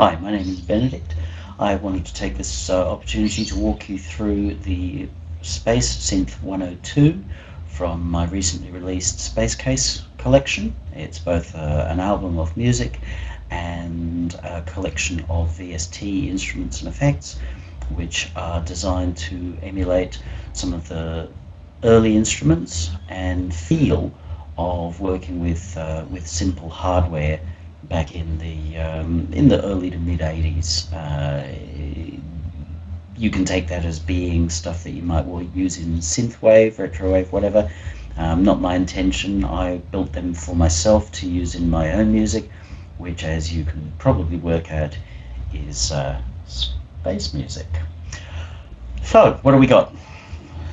Hi, my name is Benedict. I wanted to take this opportunity to walk you through the Space Synth 102 from my recently released Space Case collection. It's both an album of music and a collection of VST instruments and effects, which are designed to emulate some of the early instruments and feel of working with simple hardware back in the early to mid 80s. You can take that as being stuff that you might use in synthwave, retrowave, whatever. Not my intention. I built them for myself to use in my own music, which, as you can probably work out, is space music. So what do we got?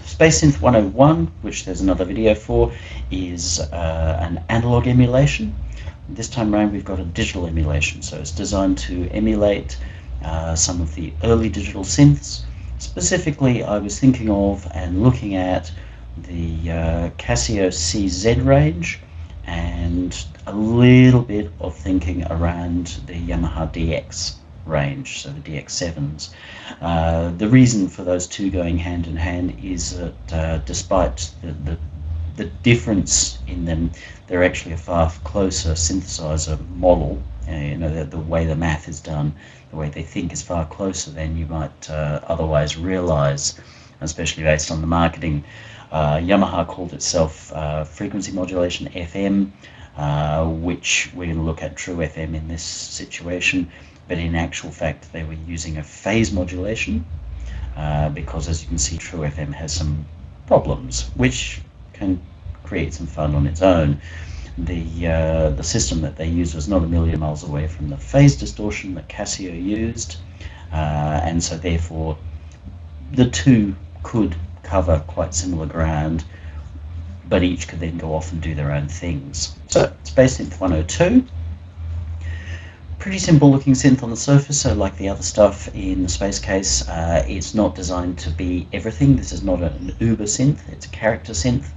Space Synth 101, which there's another video for, is an analog emulation. This time around we've got a digital emulation, so it's designed to emulate some of the early digital synths. Specifically, I was thinking of and looking at the Casio CZ range and a little bit of thinking around the Yamaha DX range, so the DX7s. The reason for those two going hand in hand is that despite the difference in them, they're actually a far closer synthesizer model. The way the math is done, the way they think is far closer than you might otherwise realize, especially based on the marketing. Yamaha called itself frequency modulation FM, which we're going to look at true FM in this situation, but in actual fact they were using a phase modulation because, as you can see, true FM has some problems which can create some fun on its own. The system that they used was not a million miles away from the phase distortion that Casio used, and so therefore the two could cover quite similar ground, but each could then go off and do their own things. So Space Synth 102, pretty simple looking synth on the surface. So like the other stuff in the Space Case, it's not designed to be everything. This is not an Uber synth, it's a character synth.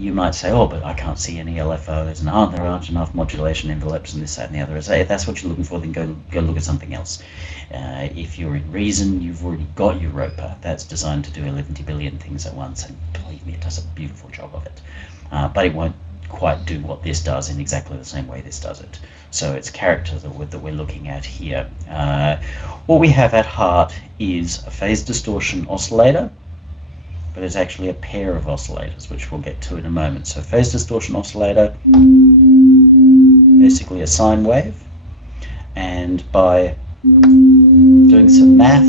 You might say, oh, but I can't see any LFOs, and there aren't enough modulation envelopes, and this, that, and the other. If that's what you're looking for, then go look at something else. If you're in Reason, you've already got Europa. That's designed to do 11 billion things at once, and believe me, it does a beautiful job of it. But it won't quite do what this does in exactly the same way this does it. So it's character that we're looking at here. What we have at heart is a phase distortion oscillator, but it's actually a pair of oscillators, which we'll get to in a moment. So phase distortion oscillator, basically a sine wave, and by doing some math,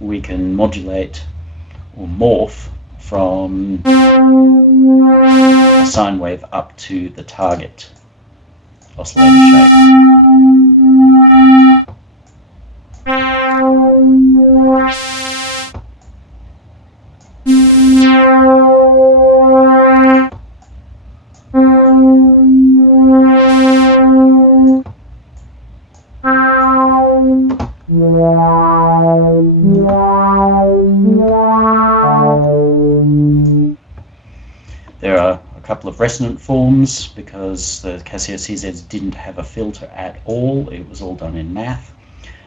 we can modulate or morph from a sine wave up to the target oscillator shape. There are a couple of resonant forms because the Casio CZs didn't have a filter at all. It was all done in math.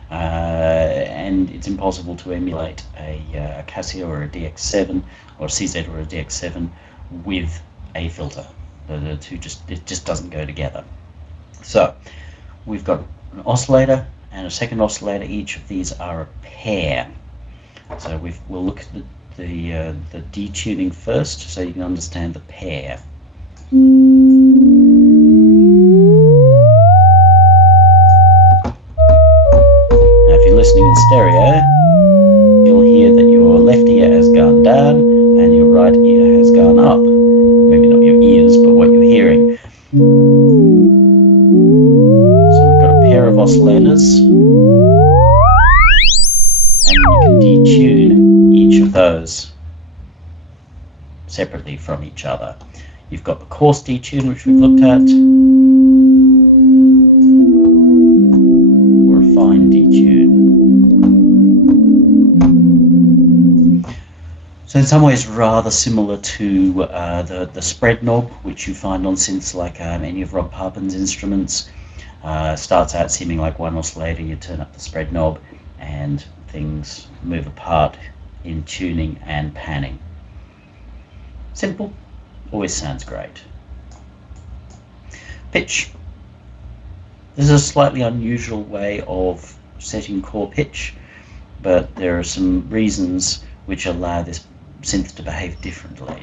And it's impossible to emulate a Casio or a DX7 or a CZ or a DX7 with a filter. The two just doesn't go together. So we've got an oscillator and a second oscillator. Each of these are a pair. So we'll look at the detuning first, so you can understand the pair. Listening in stereo, you'll hear that your left ear has gone down and your right ear has gone up. Maybe not your ears, but what you're hearing. So we've got a pair of oscillators, and you can detune each of those separately from each other. You've got the coarse detune, which we've looked at, or a fine detune. So in some ways rather similar to the spread knob, which you find on synths like any of Rob Parpin's instruments. Starts out seeming like one oscillator, you turn up the spread knob and things move apart in tuning and panning. Simple, always sounds great. Pitch. This is a slightly unusual way of setting core pitch, but there are some reasons which allow this synth to behave differently.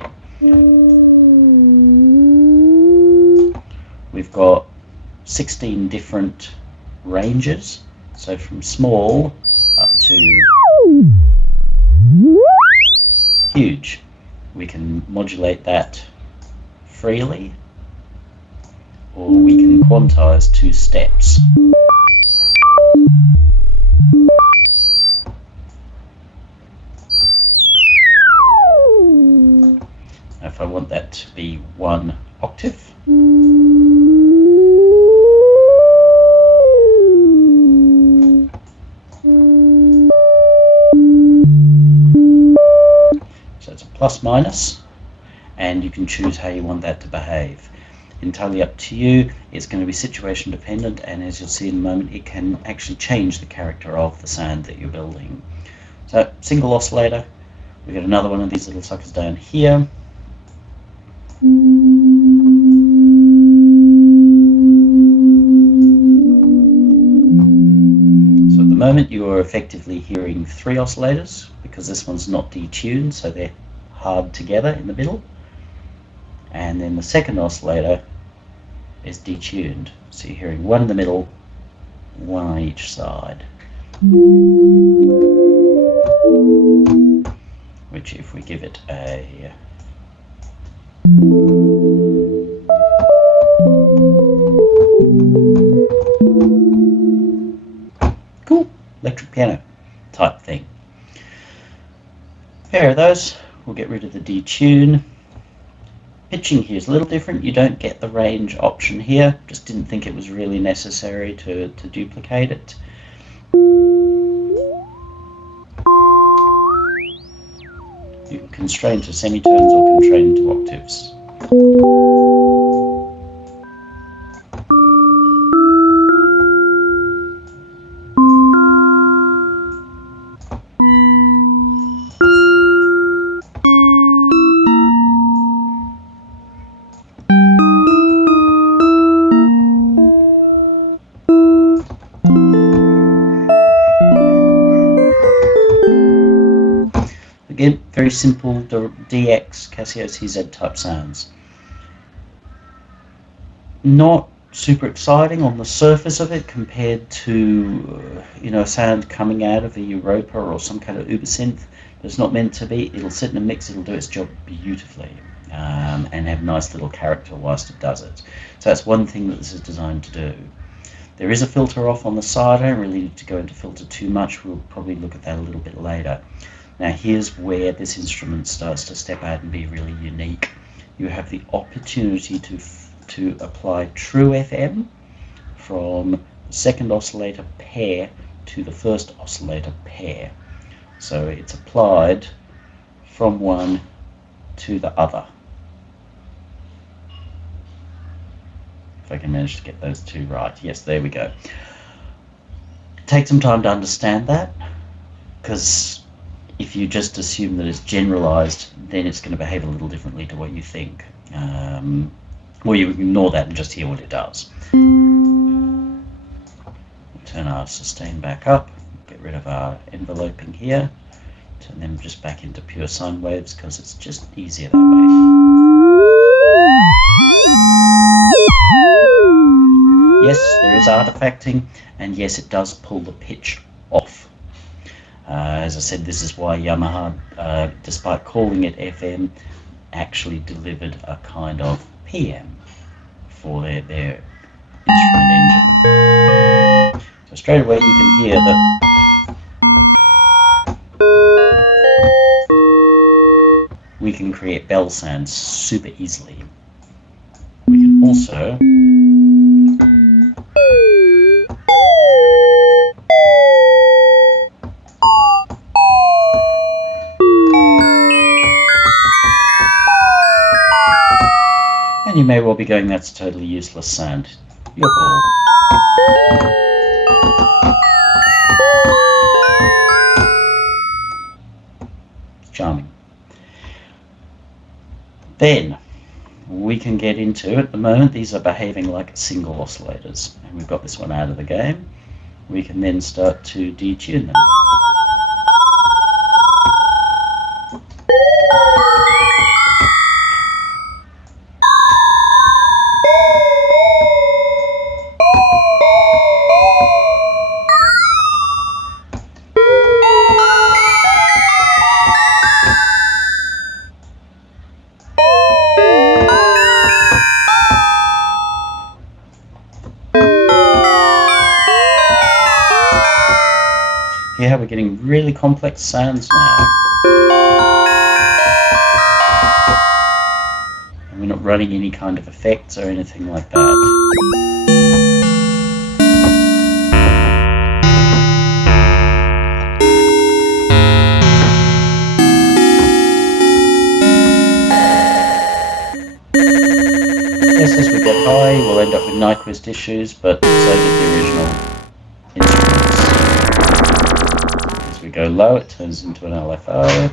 We've got 16 different ranges, so from small up to huge. We can modulate that freely, or we can quantize 2 steps. If I want that to be 1 octave, so it's a plus minus, and you can choose how you want that to behave. Entirely up to you. It's going to be situation dependent, and as you'll see in a moment, it can actually change the character of the sound that you're building. So single oscillator, we've got another one of these little suckers down here. So at the moment you are effectively hearing 3 oscillators, because this one's not detuned, so they're hard together in the middle. And then the second oscillator is detuned, so you're hearing 1 in the middle, 1 on each side. Which, if we give it a cool electric piano type thing. Pair of those, we'll get rid of the detune. Pitching here is a little different. You don't get the range option here. Just didn't think it was really necessary to duplicate it. You can constrain to semitones or constrain to octaves. Again, very simple DX Casio CZ type sounds. Not super exciting on the surface of it compared to a sound coming out of a Europa or some kind of Uber synth. It's not meant to be. It'll sit in a mix, it'll do its job beautifully, and have nice little character whilst it does it. So that's one thing that this is designed to do. There is a filter off on the side. I don't really need to go into filter too much. We'll probably look at that a little bit later. Now here's where this instrument starts to step out and be really unique. You have the opportunity to apply true FM from the second oscillator pair to the first oscillator pair. So it's applied from one to the other. If I can manage to get those two right. Yes, there we go. Take some time to understand that, because if you just assume that it's generalized, then it's going to behave a little differently to what you think. Or you ignore that and just hear what it does. We'll turn our sustain back up, get rid of our enveloping here, turn them just back into pure sine waves because it's just easier that way. Yes, there is artifacting, and yes, it does pull the pitch off. As I said, this is why Yamaha, despite calling it FM, actually delivered a kind of PM for their instrument engine. So straight away you can hear that we can create bell sounds super easily. We can also you may well be going, that's a totally useless sound. Your call. Charming. Then we can get into, at the moment these are behaving like single oscillators, and we've got this one out of the game. We can then start to detune them. Here we're getting really complex sounds now. And we're not running any kind of effects or anything like that. Yes, as we get high, we'll end up with Nyquist issues, but so did the original instruments. As we go low, it turns into an LFO.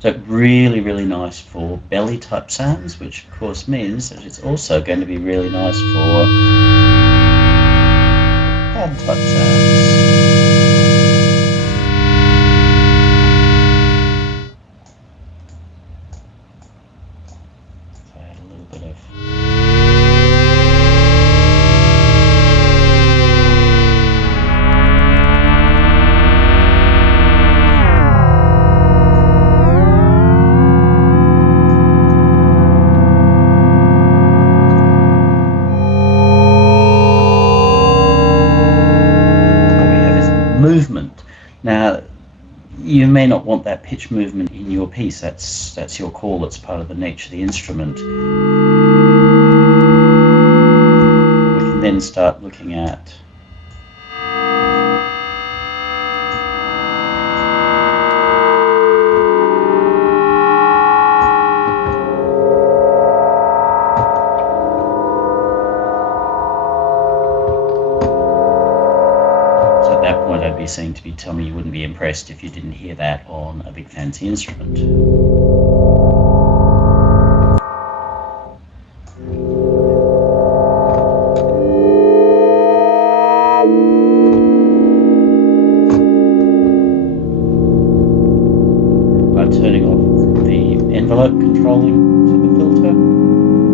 So really, really nice for belly type sounds, which of course means that it's also going to be really nice for pad type sounds. So I had a little bit of movement. Now, you may not want that pitch movement in your piece. That's your call. It's part of the nature of the instrument. We can then start looking at saying to me, tell me you wouldn't be impressed if you didn't hear that on a big fancy instrument. By turning off the envelope controlling to the filter,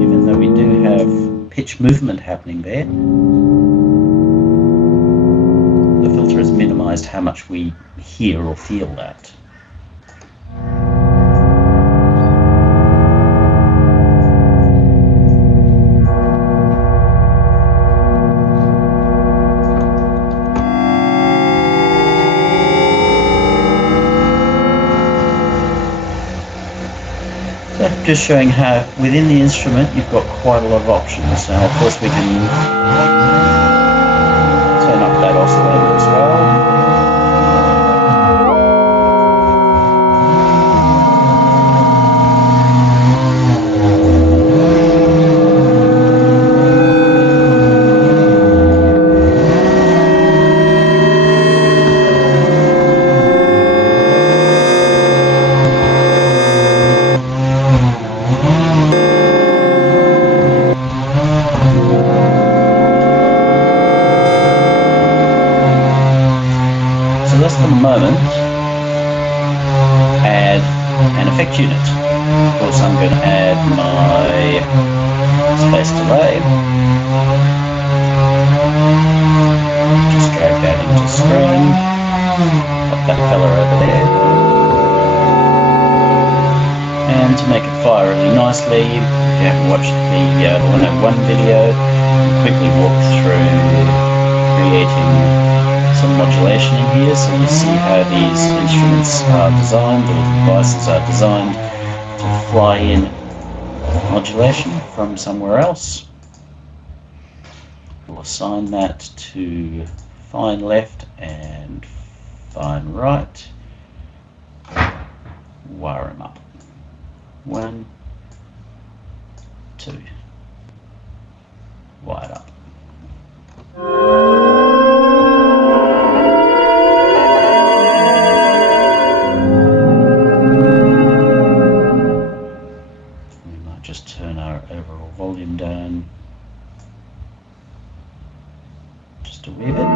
even though we do have pitch movement happening there, the filter has minimized how much we hear or feel that. So just showing how within the instrument you've got quite a lot of options. Now of course we can turn up that oscillator as well. Let's for the moment add an effect unit. Of course I'm going to add my space delay. Just drag that into screen. Pop that fella over there. And to make it fire really nicely, if you haven't watched the 101 video, quickly walk through creating some modulation in here, so you see how these instruments are designed, or the devices are designed to fly in modulation from somewhere else. We'll assign that to fine left and fine right. Wire them up. 1, 2. Wired up. We might just turn our overall volume down just a wee bit.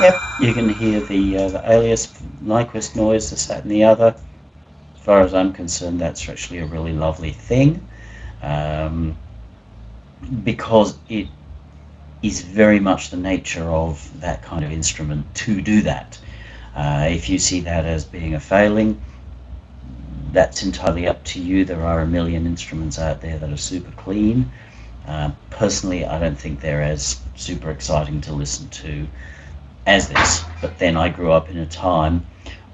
Yep, you can hear the alias, Nyquist noise, this, that and the other. As far as I'm concerned, that's actually a really lovely thing, because it is very much the nature of that kind of instrument to do that. If you see that as being a failing, that's entirely up to you. There are a million instruments out there that are super clean. Personally, I don't think they're as super exciting to listen to as this, but then I grew up in a time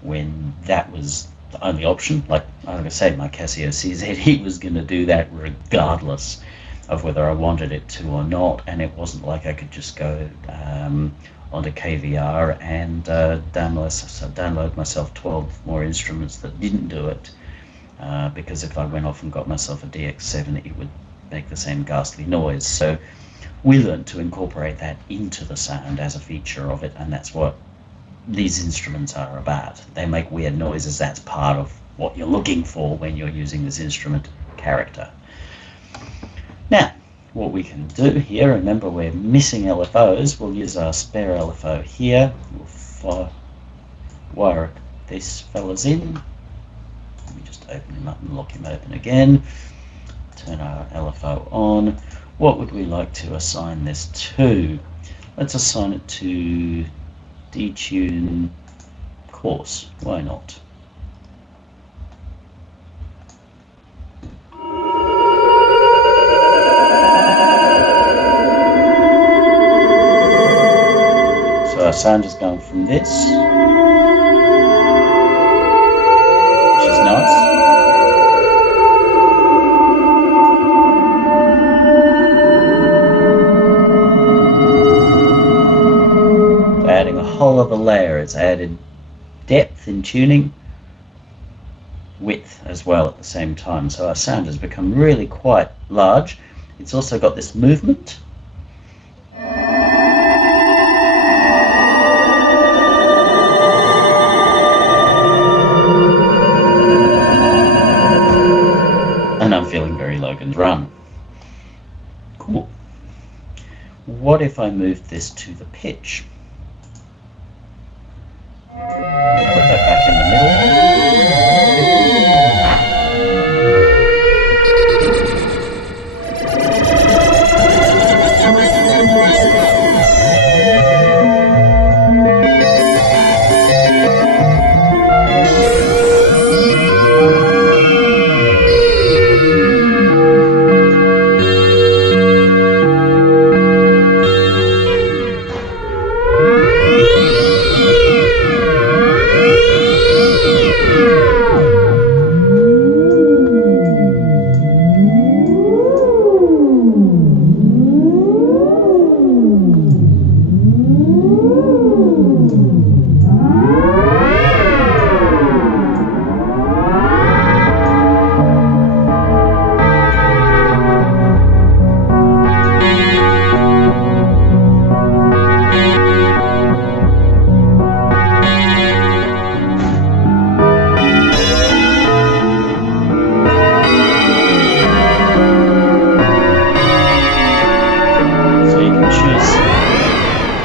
when that was the only option. Like I said, my Casio CZE was going to do that regardless of whether I wanted it to or not, and it wasn't like I could just go onto KVR and download myself 12 more instruments that didn't do it, because if I went off and got myself a DX7, it would make the same ghastly noise. So we learned to incorporate that into the sound as a feature of it, and that's what these instruments are about. They make weird noises. That's part of what you're looking for when you're using this instrument character. Now, what we can do here, remember we're missing LFOs, we'll use our spare LFO here. We'll wire these fellas in. Let me just open him up and lock him open again. Turn our LFO on. What would we like to assign this to? Let's assign it to detune coarse. Why not? So our sound is going from this, which is nice. Adding a whole other layer. It's added depth in tuning, width as well at the same time. So our sound has become really quite large. It's also got this movement. And I'm feeling very Logan's Run. Cool. What if I moved this to the pitch? Put that back in the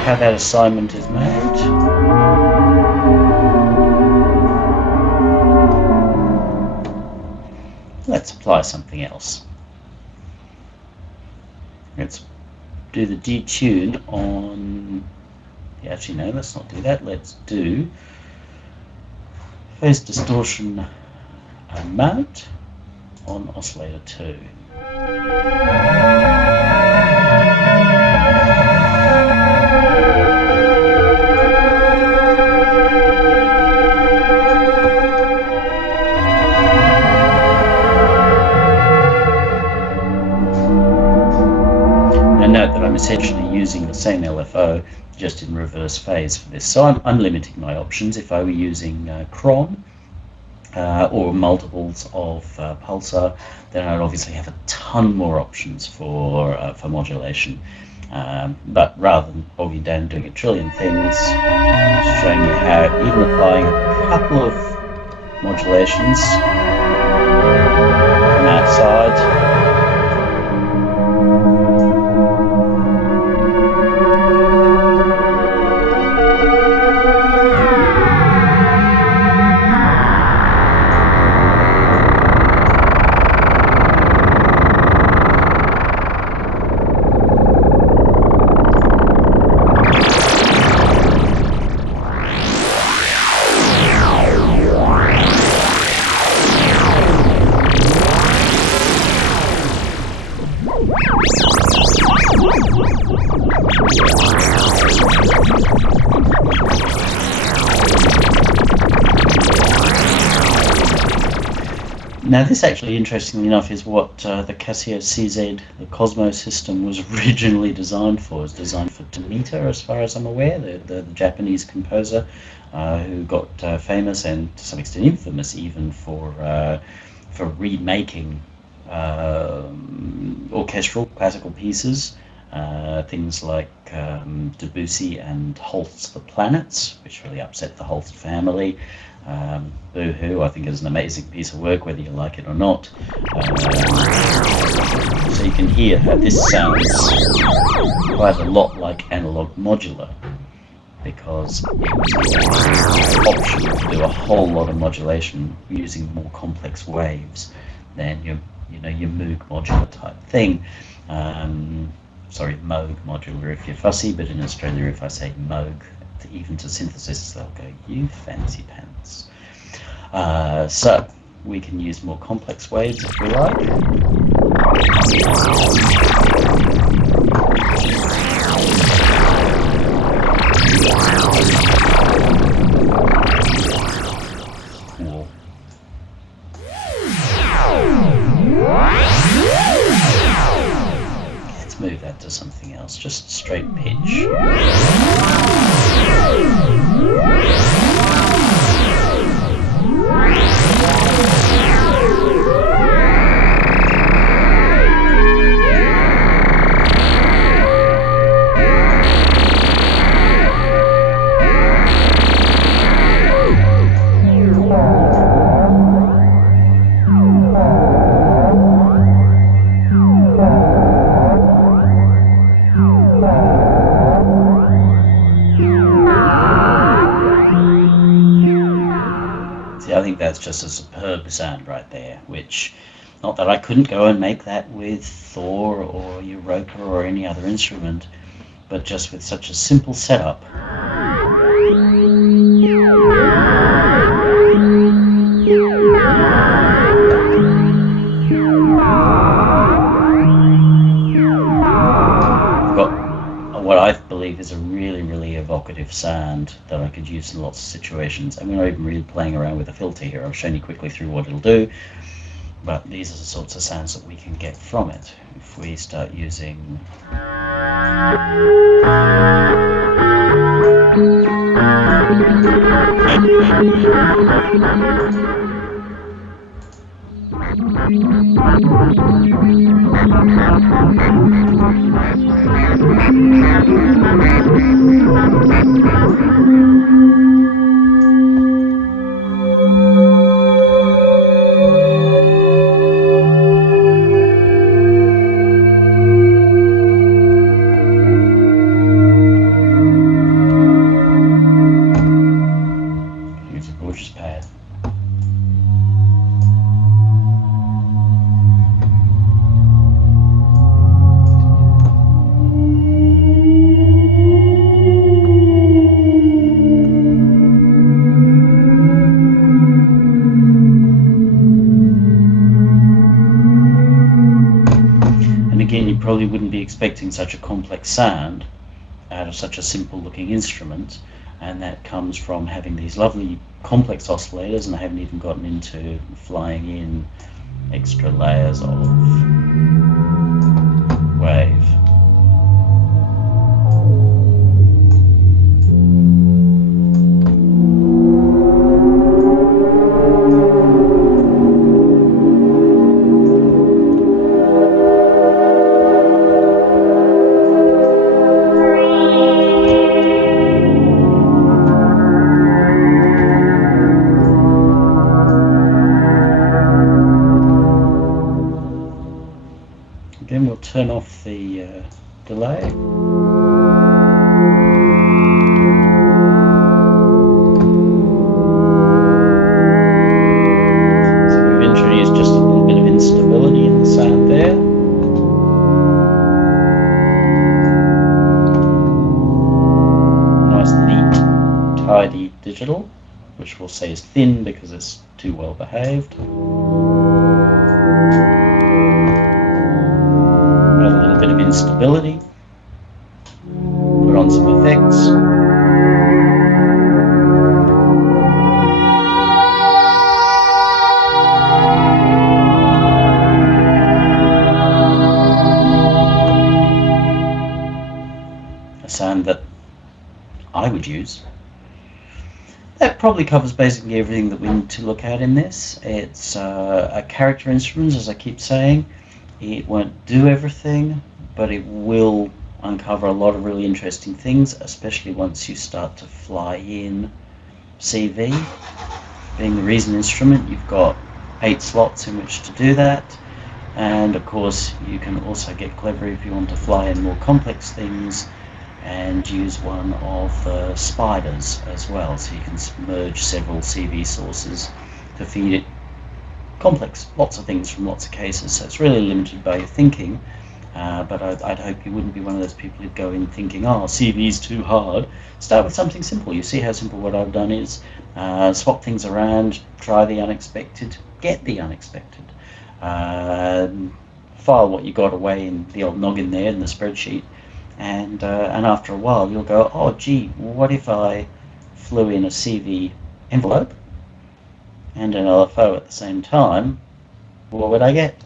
how that assignment is made. Let's apply something else. Let's do the detune on... Actually, no, let's not do that. Let's do phase distortion mount on oscillator 2. Now note that I'm essentially using the same LFO just in reverse phase for this. So I'm limiting my options. If I were using Cron or multiples of pulsar, then I'd obviously have a ton more options for modulation. But rather than bogging down and doing a trillion things, just showing you how even applying a couple of modulations from outside, Now this actually, interestingly enough, is what the Casio CZ, the Cosmo system, was originally designed for. It was designed for Tomita, as far as I'm aware, the Japanese composer who got famous and to some extent infamous even for remaking orchestral classical pieces, things like Debussy and Holst's The Planets, which really upset the Holst family. Boo-hoo, I think is an amazing piece of work, whether you like it or not. So you can hear how this sounds quite a lot like analog modular, because it was optional to do a whole lot of modulation using more complex waves than your Moog modular type thing. Sorry, Moog modular if you're fussy, but in Australia if I say Moog, even to synthesists, they'll go, you fancy pants. So we can use more complex waves if we like. Cool. Let's move that to something else, just straight pitch. I think that's just a superb sound right there, which, not that I couldn't go and make that with Thor or Europa or any other instrument, but just with such a simple setup. I've got what I believe is a really, really evocative sound that I could use in lots of situations. I'm not even really playing around with a filter here. I've shown you quickly through what it'll do, but these are the sorts of sounds that we can get from it if we start using begin, you probably wouldn't be expecting such a complex sound out of such a simple looking instrument, and that comes from having these lovely complex oscillators, and I haven't even gotten into flying in extra layers of wave. Again, we'll turn off the delay. So we've introduced just a little bit of instability in the sound there. Nice, neat, tidy digital, which we'll say is thin because it's too well behaved. Bit of instability, put on some effects. A sound that I would use. That probably covers basically everything that we need to look at in this. It's a character instrument, as I keep saying. It won't do everything, but it will uncover a lot of really interesting things, especially once you start to fly in CV. Being the reason instrument, you've got 8 slots in which to do that, and of course you can also get clever if you want to fly in more complex things and use one of the spiders as well, so you can merge several CV sources to feed it complex, lots of things from lots of cases. So it's really limited by your thinking, but I'd hope you wouldn't be one of those people who'd go in thinking, oh, CV's too hard. Start with something simple. You see how simple what I've done is. Swap things around, try the unexpected, get the unexpected. File what you got away in the old noggin there in the spreadsheet, and after a while you'll go, oh gee, what if I flew in a CV envelope and an LFO at the same time? What would I get?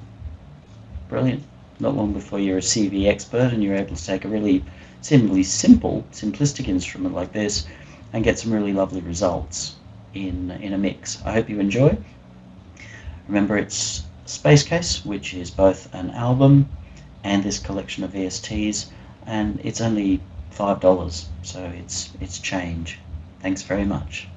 Brilliant. Not long before you're a CV expert and you're able to take a really simplistic instrument like this and get some really lovely results in a mix. I hope you enjoy. Remember, it's Space Case, which is both an album and this collection of VSTs, and it's only $5, so it's change. Thanks very much.